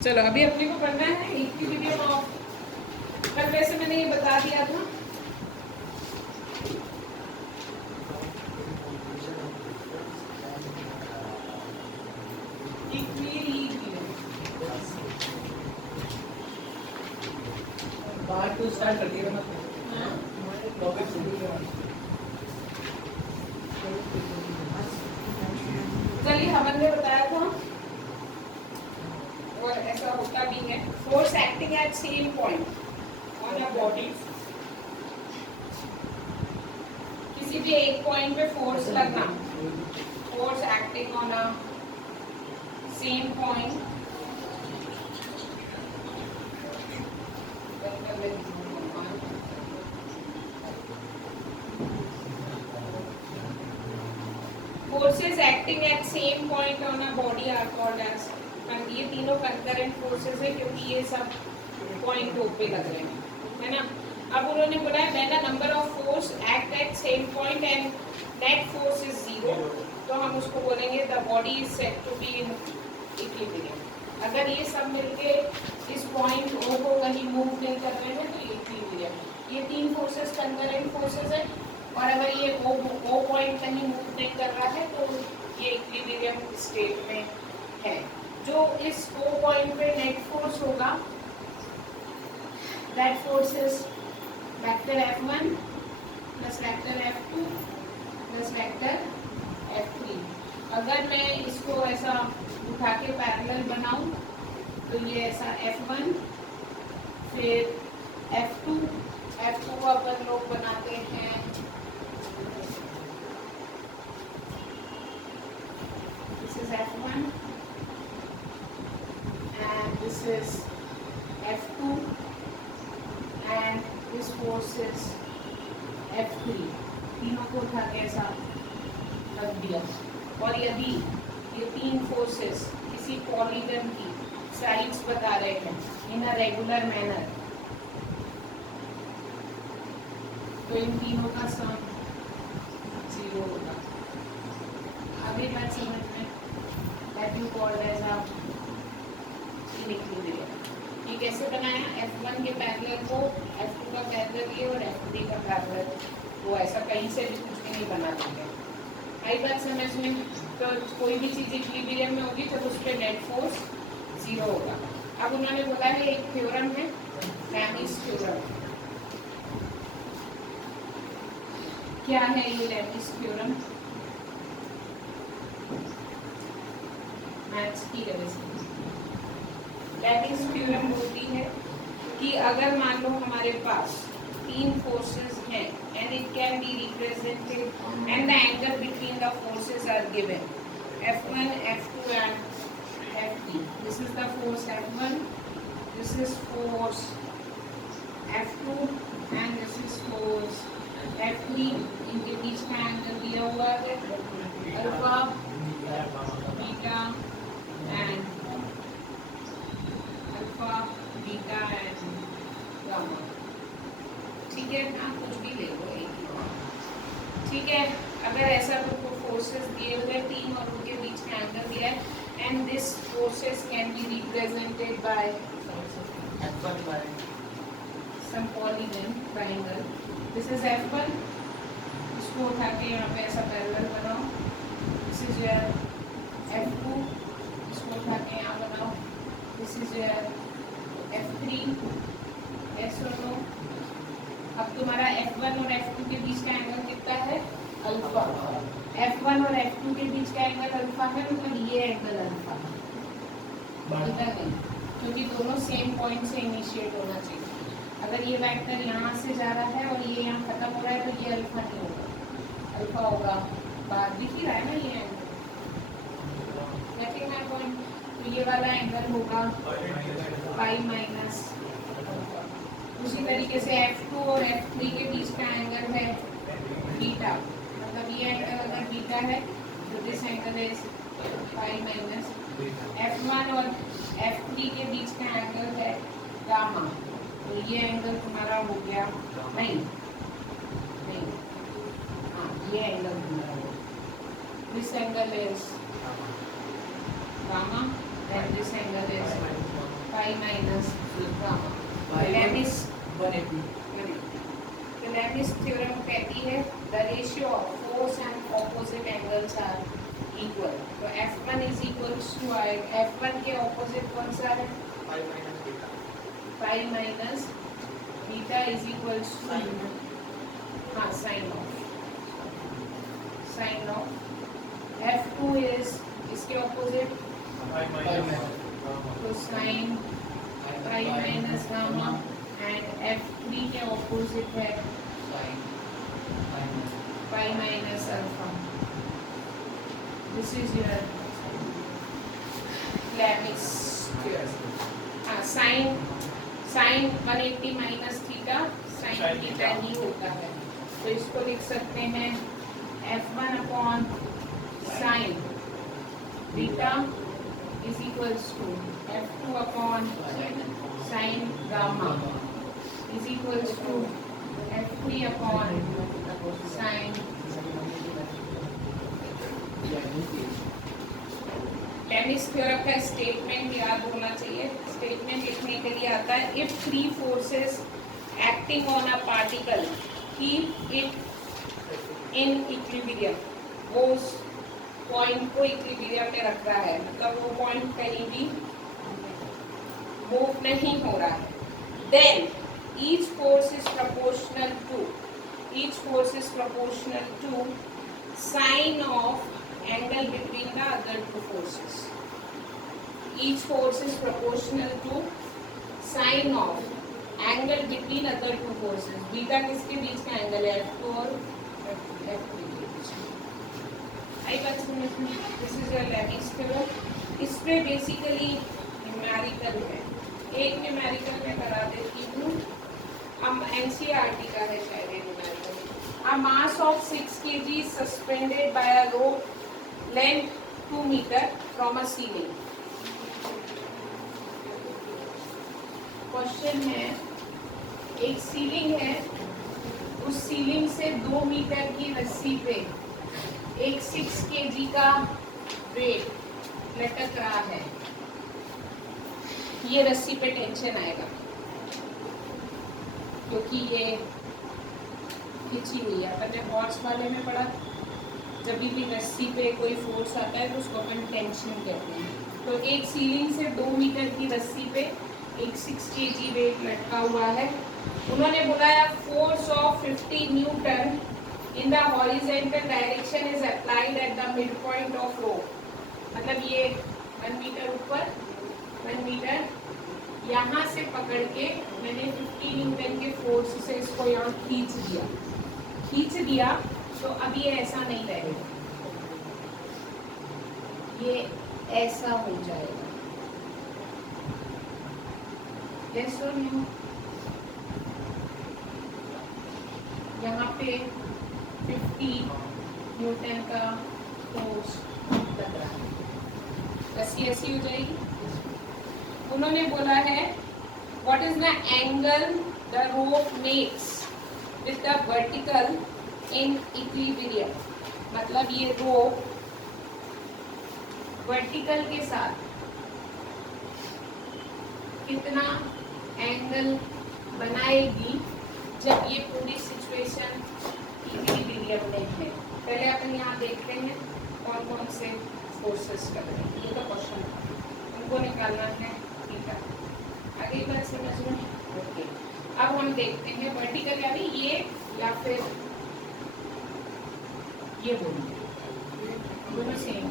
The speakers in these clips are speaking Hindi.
चलो अभी अपने को पढ़ना है इक्विलिब्रियम ऑफ, कल वैसे मैंने ये बता दिया था। बात तो स्टार्ट कर दिया ना। चलिए हमन ने बताया था और ऐसा होता भी है। Force acting at same point on a body, किसी भी एक पॉइंट पे फोर्स लगना, force acting on a same point forces acting at same point on a body are called as, ये तीनों concurrent forces है क्योंकि ये सब पॉइंट O पे लग रहे हैं, है ना। अब उन्होंने बोला है when a number of force act at same point and net force is 0, तो हम उसको बोलेंगे the body is said to be in equilibrium। अगर ये सब मिलके इस पॉइंट O को कहीं मूव नहीं कर रहे हैं तो इक्विलिब्रियम। ये तीन फोर्सेस कंकरेंट फोर्सेस है और अगर ये O पॉइंट कहीं मूव नहीं कर रहा है तो ये इक्विलिब्रियम स्टेट में है। जो इस O पॉइंट पे नेट फोर्स होगा, that force is vector F1 plus vector F2 plus vector F3। अगर मैं इसको ऐसा उठा के पैरेलल बनाऊं तो ये ऐसा F1 फिर F2 को अपन लोग बनाते हैं this is F1 and this is F2 and this force is F3। तीनों को उठा के ऐसा रख दिया। और यदि ये तीन फोर्सेस किसी पॉलीगन की साइड्स बता रहे हैं इन अ रेगुलर मैनर, तो इन तीनों का सम 0 होगा। अभी बात समझ में, that you called as a equilibrium. ये कैसे बनाया, F1 के पैरेलल को F2 का पैरेलल ये और F3 का पैरेलल वो, ऐसा कहीं से भी कुछ भी नहीं बना देंगे। आई बात समझ में। तो कोई भी चीज़ इक्विलिब्रियम में होगी तो उस पर नेट फोर्स 0 होगा। अब उन्होंने बोला है एक थ्योरम है लैमिस थ्योरम। क्या है ये लैमिस थ्योरम? मैथ्स की वजह से लैमिस थ्योरम बोलती है कि अगर मान लो हमारे पास तीन फोर्सेस हैं and it can be represented and the angle between the forces are given F1, F2 and F3। This is the force F1, this is force F2 and this is force F3। इनके बीच का एंगल दिया हुआ है alpha, beta and alpha, beta and gamma. ठीक है, आप कुछ भी ले लो एक ही, ठीक है। अगर ऐसा तो फोर्सेस दिए हुए तीन और उनके बीच में एंगल दिया है and this forces can be represented by some polygon triangle. This is F1, इसको उठा के यहाँ पे ऐसा पैरेलल बनाओ। दिस इज योर F2, इसको उठा के यहाँ बनाओ। This is your F3, yes or no? अब तुम्हारा F1 और F2 के बीच का एंगल कितना है, अल्फा। F1 और F2 के बीच का एंगल अल्फा है, मतलब ये एंगल अल्फा है, बदलता नहीं, क्योंकि दोनों सेम पॉइंट से इनिशिएट होना चाहिए। अगर ये वेक्टर यहाँ से जा रहा है और ये यहाँ खत्म हो रहा है तो ये अल्फा नहीं होगा, अल्फा होगा बाहर, दिख ही रहा है ना ये एंगल, गेटिंग माय पॉइंट। तो ये वाला एंगल होगा पाई माइनस। उसी तरीके से F2 और F3 के बीच का एंगल है बीटा, मतलब ये एंगल अगर बीटा है तो this angle is pi minus. F1 और F3 के बीच का एंगल है गामा, तो ये एंगल तुम्हारा हो गया नहीं, हाँ ये एंगल तुम्हारा हो, this angle is gamma and this angle is pi minus gamma. Pi Lami's 180 Lami's theorem कहती है the ratio of force and opposite angles are equal. तो F1 is equals to F1 के ऑपोजिट कौन सा है? Pi minus beta is equals to हाँ साइन ऑफ F2 इज इसके ऑपोजिट तो sine pi minus gamma and F3 के ऑपोजिट है pi minus alpha. This is your Lami's theorem. हाँ sine 180 minus theta sine theta ही होता है। तो इसको लिख सकते हैं F1 upon sine beta is equals to F2 upon sine gamma is equals to F3 upon sine. Lami's theorem का स्टेटमेंट याद होना चाहिए। स्टेटमेंट लिखने के लिए आता है if three forces acting on a particle keep it in equilibrium, वो उस पॉइंट को इक्विलिब्रियम में रख रहा है, मतलब वो पॉइंट कहीं भी मूव नहीं हो रहा है, then each force is proportional to sine of angle between the other two forces. Each force is proportional to sine of angle between other two forces. Beta किसके बीच का एंगल है? F2 और F3 के बीच में। आई बात समझ में? This is your Lami's theorem. इस पे बेसिकली न्यूमेरिकल है। एक न्यूमेरिकल मैं करा देती हूँ। हम NCERT का है शायद ये numerical. A mass of 6 kg is suspended by a rope length 2 meter from a ceiling. Question है एक सीलिंग है, उस सीलिंग से 2 मीटर की रस्सी पे एक 6 kg का वेट लटक रहा है। ये रस्सी पे टेंशन आएगा क्योंकि ये खिंची हुई है। अपन ने हॉर्स वाले में पढ़ा, जब भी रस्सी पे कोई फोर्स आता है तो उसको अपन टेंशन कहते हैं। तो एक सीलिंग से 2 मीटर की रस्सी पे एक 6 kg वेट लटका हुआ है। उन्होंने बुलाया force of 50 Newton in the horizontal direction is applied at the mid point of rope. मतलब ये 1 मीटर ऊपर 1 मीटर यहाँ से पकड़ के मैंने 50 न्यूटन के फोर्स से इसको यहाँ खींच दिया तो अब ये ऐसा नहीं रहेगा, ये ऐसा हो जाएगा। yes or no? यहाँ पे 50 न्यूटन का फोर्स लग रहा है, रस्सी ऐसी हो जाएगी। उन्होंने बोला है what is the angle the rope makes with the vertical in equilibrium. मतलब ये रोप वर्टिकल के साथ कितना एंगल बनाएगी जब ये पूरी सिचुएशन इक्विलिब्रियम में है। पहले अपन यहाँ देखते हैं कौन कौन से फोर्सेस कर रहे हैं। ये तो क्वेश्चन उनको निकालना है, ठीक है। आगे बात समझ में? ओके, अब हम देखते हैं वर्टिकल यानी ये या फिर ये दोनों सेम।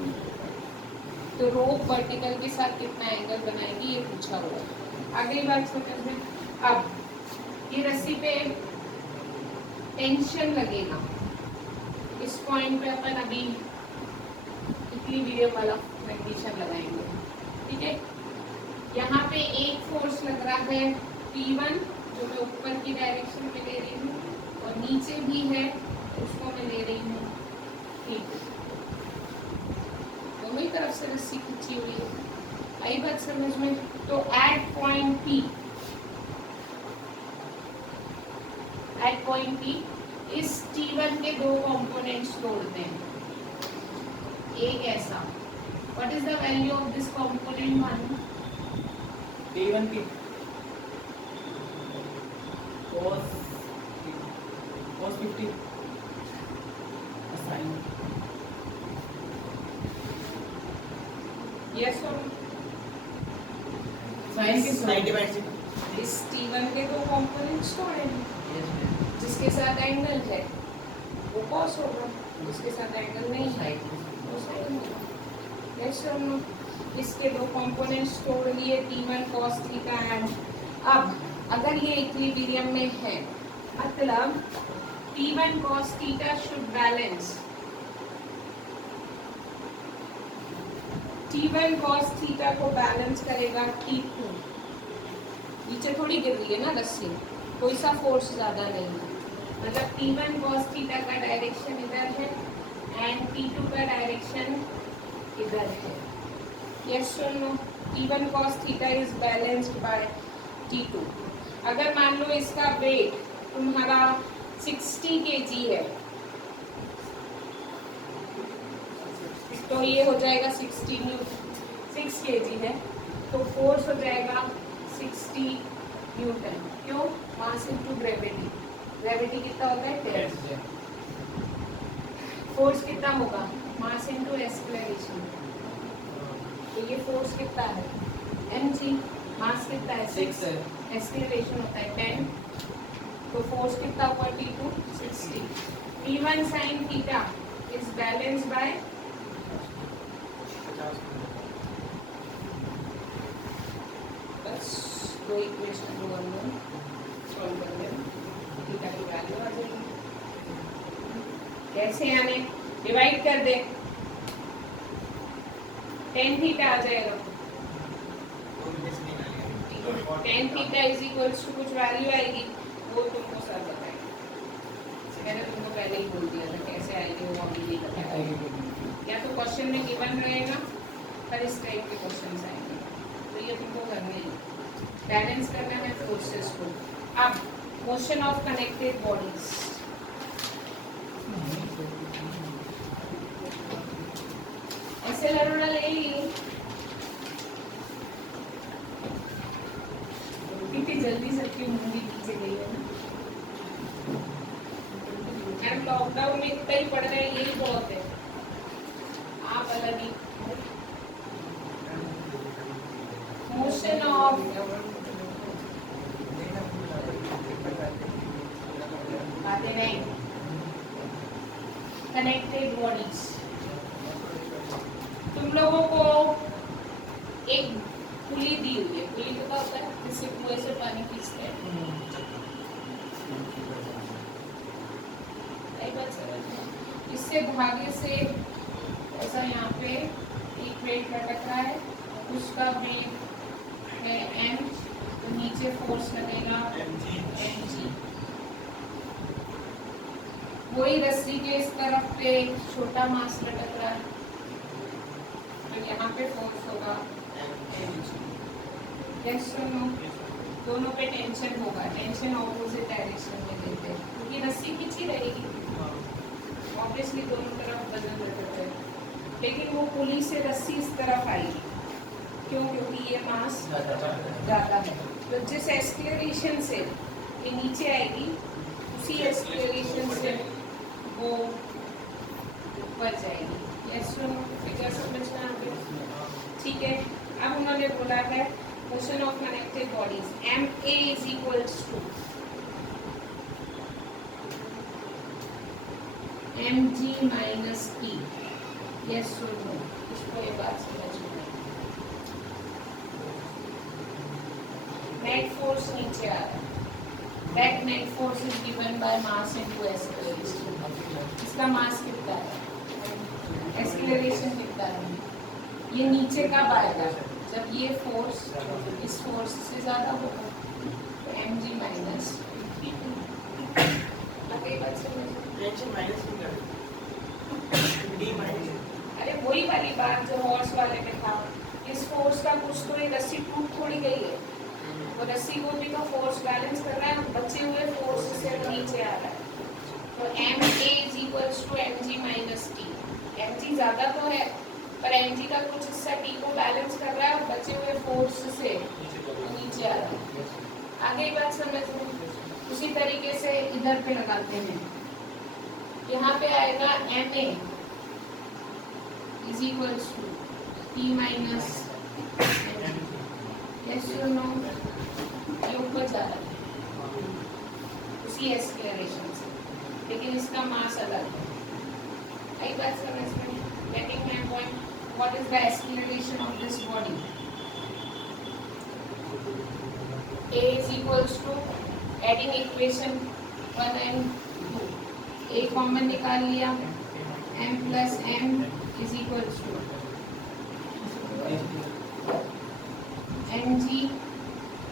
तो रोप वर्टिकल के साथ कितना एंगल बनाएगी ये पूछा हुआ है। आगे बात समझ में? अब ये रस्सी पे टेंशन लगेगा, इस पॉइंट पे अपन अभी इक्विलिब्रियम वाला कंडीशन लगाएंगे, ठीक है। यहाँ पे एक फोर्स लग रहा है P1 जो मैं ऊपर की डायरेक्शन में ले रही हूँ, और नीचे भी है उसको मैं ले रही हूँ, ठीक। दोनों ही तरफ से रस्सी खींची हुई है। आई बात समझ में? तो एट पॉइंट P इस T1 के दो कंपोनेंट्स तोड़ते हैं। एक ऐसा, what is the value of this component 1? T1 की cos 50 sin यस और sin की 90/6 इस T1 के दो कंपोनेंट्स तो हैं जिसके साथ एंगल है वो cos होगा, जिसके साथ एंगल नहीं है वो sin होगा। यस और नो? इसके दो कंपोनेंट्स तोड़ लिए T1 cos थीटा एंड अब अगर ये इक्विलिब्रियम में है मतलब T1 cos theta should balance T1 cos theta को बैलेंस करेगा T2। नीचे थोड़ी गिर रही है ना रस्सी, कोई सा फोर्स ज्यादा नहीं है, मतलब T1 cos थीटा का डायरेक्शन इधर है एंड T2 का डायरेक्शन इधर है। यस और no? T1 cos theta is balanced by T2। अगर मान लो इसका वेट तुम्हारा 60 kg है तो ये हो जाएगा 6 kg है तो फोर्स हो जाएगा 60 न्यूटन। क्यों? Mass into gravity. ग्रेविटी कितना होता है 10। फोर्स कितना होगा? Mass into acceleration. तो ये फोर्स कितना है mg, मास कितना है 6, एक्सेलरेशन होता है 10, तो फोर्स कितना हुआ T2 60। T1 sin theta is balance bye बस दो इक्वेशन को सॉल्व कर लें, थीटा की वैल्यू आ जाएगी। कैसे आने? डिवाइड कर दे, tan थीटा आ जाएगा। tan theta is equals to कुछ वैल्यू आएगी, वो तुमको सर बताएगा। मैंने तुमको पहले ही बोल दिया था कैसे आएगी, वो अभी नहीं बताएगा। या तो क्वेश्चन में गिवन रहेगा पर इस टाइप के क्वेश्चन आएंगे, तो ये तुमको करने हैं, बैलेंस करना है फोर्सेस को। अब मोशन ऑफ कनेक्टेड बॉडीज, ऐसे लड़ना लेगी कितनी जल्दी सबकी मूवी पीछे गई है ना। मैम लॉकडाउन में इतना ही पढ़ रहे हैं, यही बहुत है। आप अलग ही मोशन ऑफ बातें नहीं, कनेक्टेड बॉडीज। तुम लोगों को एक पुली दी हुई है, पुली तो क्या होता है जिससे कुएं से पानी खींचते हैं, इससे धागे से ऐसा यहाँ पे एक वेट लटक रहा है, उसका वेट है m, तो नीचे फोर्स लगेगा mg। वही रस्सी के इस तरफ पे छोटा मास लटक रहा है, तो यहाँ पे फोर्स होगा mg। यस और नो? दोनों पे टेंशन होगा, टेंशन ऑपोजिट डायरेक्शन में देते हैं क्योंकि रस्सी खींची रहेगी, ऑब्वियसली दोनों तरफ वजन लटक है, लेकिन वो पुली से रस्सी इस तरफ आएगी। क्यों? क्योंकि ये मास ज़्यादा है, तो जिस एक्सेलरेशन से ये नीचे आएगी उसी एक्सेलरेशन से वो ऊपर जाएगी। यस और नो? क्या समझना आपको? ठीक है। अब उन्होंने बोला है motion of connected bodies, ma is equals to mg minus e। Yes और नो? इसको ये बात समझना है। नेट फोर्स नीचे आ रहा है, back net force is given by mass into acceleration. इसका मास कितना है, एक्सेलरेशन कितना है, ये नीचे कब आएगा जब ये फोर्स इस फोर्स से ज्यादा होगा, तो mg माइनस अरे वही वाली बात जो हॉर्स वाले में था, इस फोर्स का कुछ तो ये रस्सी टूट थोड़ी गई है, तो रस्सी को भी तो फोर्स बैलेंस कर रहा है, बचे हुए फोर्स से नीचे आ रहा है, तो ma is equals to mg minus t। mg ज्यादा तो है पर mg का कुछ हिस्सा t को बैलेंस कर रहा है और बचे हुए फोर्स से गई बात समझ में? उसी तरीके से इधर पे लगाते हैं, यहाँ पे आएगा MA is equals to T minus yes you know, ये ऊपर जा रहा है उसी एक्सक्लेरेशन से, लेकिन इसका मास अलग है। आई बात समझ में? Getting my point? What is the acceleration of this body? A is equals to adding equation 1 and 2, A common निकाल लिया, m plus m is equals to mg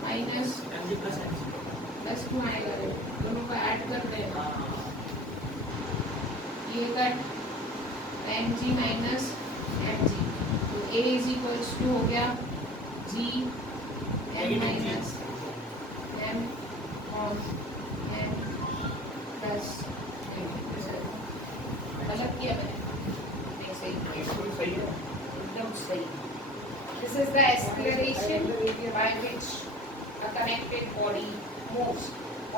minus plus 2 आएगा, दोनों को ऐड कर देना, ये कट mg minus mg, तो A is equals to हो गया g m minus m और m प्लस गलत किया मैंने? नहीं, सही किया, एकदम सही। This is the acceleration by which a connected body moves.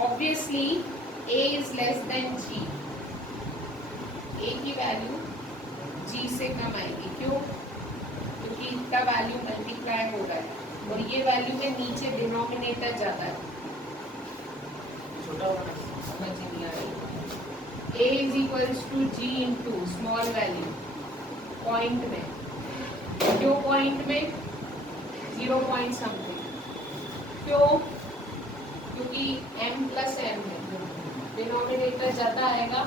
Obviously, A is less than G. A की वैल्यू G से कम आएगी, क्यों? क्योंकि इसका वैल्यू मल्टीप्लाई हो रहा है और ये वैल्यू में नीचे डिनोमिनेटर जाता है, समझ नहीं आ रही। A is equals to G into small value point में, क्यों पॉइंट में 0 पॉइंट समथिंग, क्यों? क्योंकि m प्लस m है, डिनोमिनेटर ज़्यादा आएगा,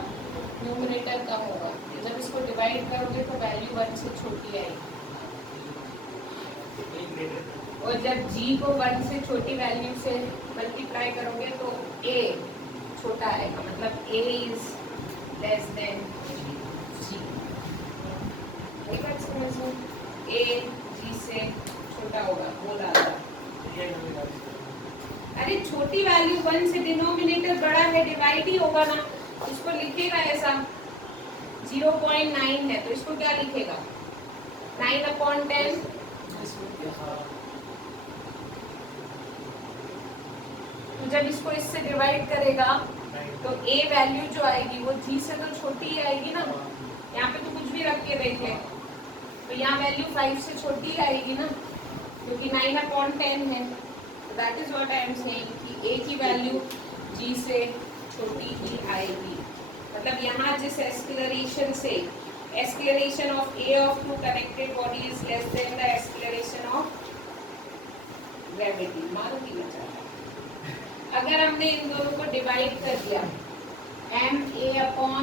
न्यूमरेटर कम होगा, जब इसको डिवाइड करोगे तो वैल्यू 1 से छोटी आएगी, और जब g को 1 से छोटी वैल्यू से मल्टीप्लाई करोगे तो a छोटा आएगा, मतलब a is less then g। एक बात समझ लो, a g से छोटा होगा, बोला था। अरे छोटी वैल्यू 1 से डिनोमिनेटर बड़ा है, डिवाइड ही होगा ना, इसको लिखेगा ऐसा 0.9 है तो इसको क्या लिखेगा 9/10। तो जब इसको इससे डिवाइड करेगा तो a वैल्यू जो आएगी वो g से तो छोटी ही आएगी ना, यहाँ पे तो कुछ भी रख के देख ले, तो यहाँ वैल्यू 5 से छोटी आएगी ना, क्योंकि 9/10 है। तो that is what I am saying कि a की वैल्यू g से छोटी ही आएगी, मतलब यहाँ जिस एक्सेलरेशन से acceleration of a of two connected body is less than the acceleration of gravity, मालूम नहीं चला। अगर हमने इन दोनों को डिवाइड कर दिया ma/ma,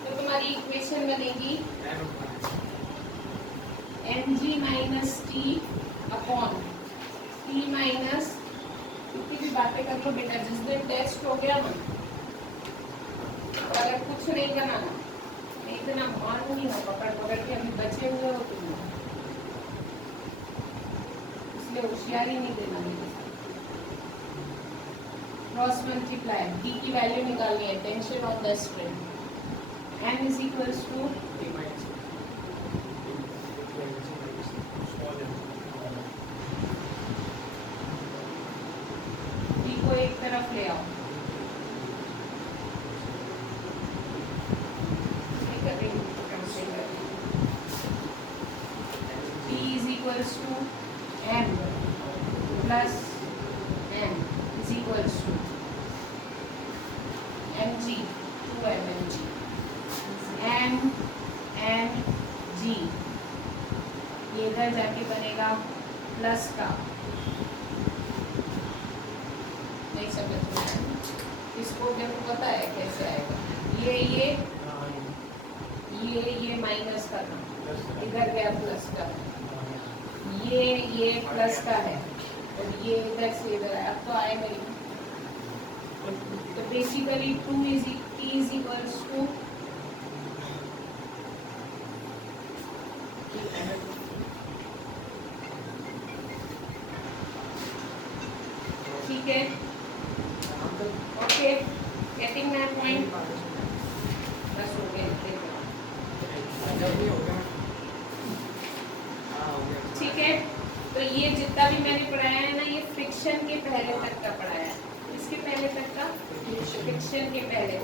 तो तुम्हारी इक्वेशन बनेगी mg minus T upon t minus, कितनी भी बातें कर लो बेटा, जिस दिन टेस्ट हो गया ना, अगर कुछ नहीं बनाना, नहीं इतना मालूम नहीं हो, पकड़ पकड़ के अभी बचे हुए हो तुम, इसलिए होशियारी नहीं देना। क्रॉस मल्टीप्लाई, टी की वैल्यू निकालनी है, tension on the string, m is equals to T को एक तरफ ले आओ, t is equals to m plus m is equals to mg 2mg mg, ये इधर जाके बनेगा प्लस का, नहीं समझ में आया? इसको मेरे को पता है कैसे आएगा, ये माइनस करना, इधर गया प्लस का, ये प्लस का है और ये इधर से इधर आया, अब तो आए मेरी। तो बेसिकली 2 इज इक्वल्स टू ठीक है, ओके, गेटिंग माय पॉइंट, बस हो गया, ठीक है। तो ये जितना भी मैंने पढ़ाया है ना, ये फ्रिक्शन के पहले तक का पढ़ाया है। इसके पहले तक का फ्रिक्शन के पहले,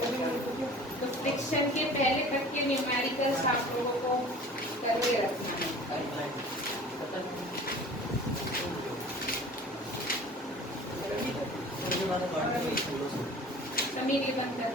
तो फ्रिक्शन के पहले तक के न्यूमेरिकल्स आप लोगों को करके रखना है। समीर ये बंद कर।